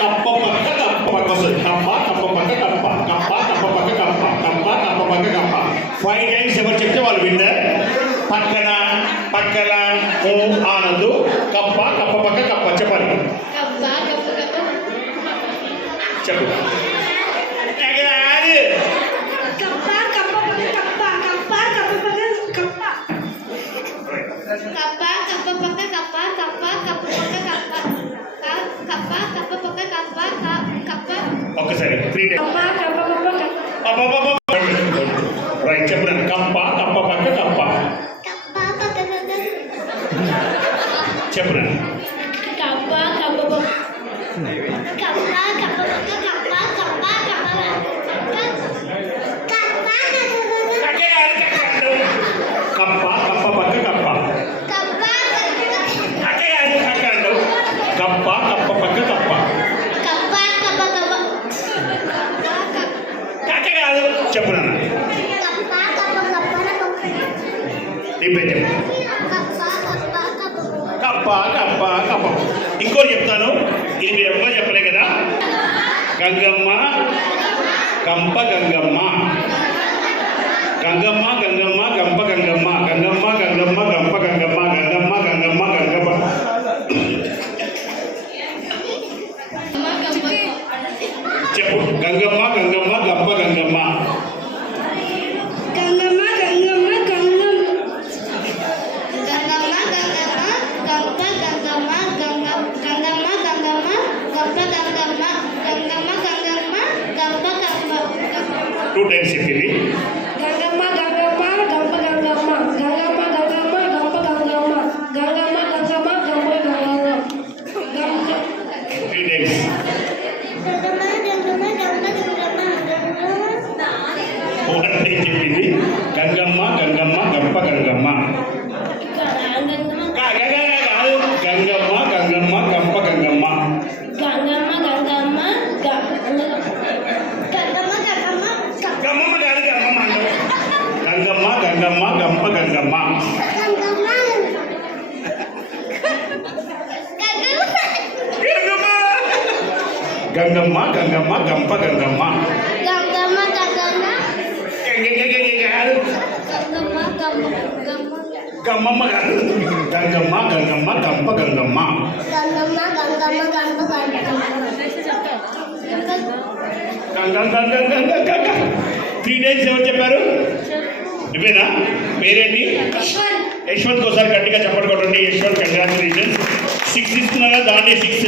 కప్ప పక్క కప్ప పక్క వస్తుంది. కప్ప కప్ప పక్క కప్ప కప్ప కప్ప పక్క కప్ప కప్ప కప్ప పక్క కప్ప 5 times ఎవరు చెప్తే వాళ్ళు విన్నర్. పక్కన పక్కన ఓ ఆనందు కప్ప కప్ప పక్క కప్ప చెప్పాలి. చెప్పు ఒక్కసారి 3 times రైట్ చెప్పు. కప్ప కప్ప పక్క కప్ప చెప్పు. కప్ప కప్ప పక్క కప్ప కప్ప కప్ప పక్క కప్ప కాదు చెప్పు నాన్న. కప్ప కప్ప కప్ప. ఇంకోటి చెప్తాను, ఇది మీరు ఎవరు చెప్పలే కదా. గంగమ్మ కంప గంగమ్మ గంగమ్మ గంగమ్మ గంప గంగమ్మ గంగమ్మ గంగమ్మ గంప గంగమ్మ గంగమ్మ గంగమ్మ గంగమ్మ చెప్పు. గంగమ్మ గంగమ్మ గంప గంగమ్మ టూ టైమ్స్ చెప్పింది. గంగమ్మ గంగమ్మ గంప గంగమ్మ గంగమ్మ గంగమ్మ గంప గంగమ్మ గంగమ్మ గంగమ్మ గంప గంగమ్మ 3 times. ఒకటి చెప్పింది. గంగమ్మ గంగమ్మ గంప గంగమ్మ కాదు. గంగమ్మ గంగమ్మ గంప గంగమ్మ గంగమ్మ గంగమ్మ గమ్మమ్మ కాదు గమ్మమ్మ అంటారు. గంగమ్మ గంగమ్మ గంప గంగమ్మ గంగమ్మ గంగమ్మ గంప గంగమ్మ గమ్మమ్మ కాదు. గంగమ్మ గంగమ్మ గంప గంగమ్మ 3 times ఎవరు చెప్పారు? ఇవేనా? పేరేంటి? యశ్వంత్ ఒకసారి గట్టిగా చెప్పండి కొట్టండి. యశ్వంత్ కంగ్రాచులేషన్స్. 6 ఇస్తున్నారా? దాంట్లో 6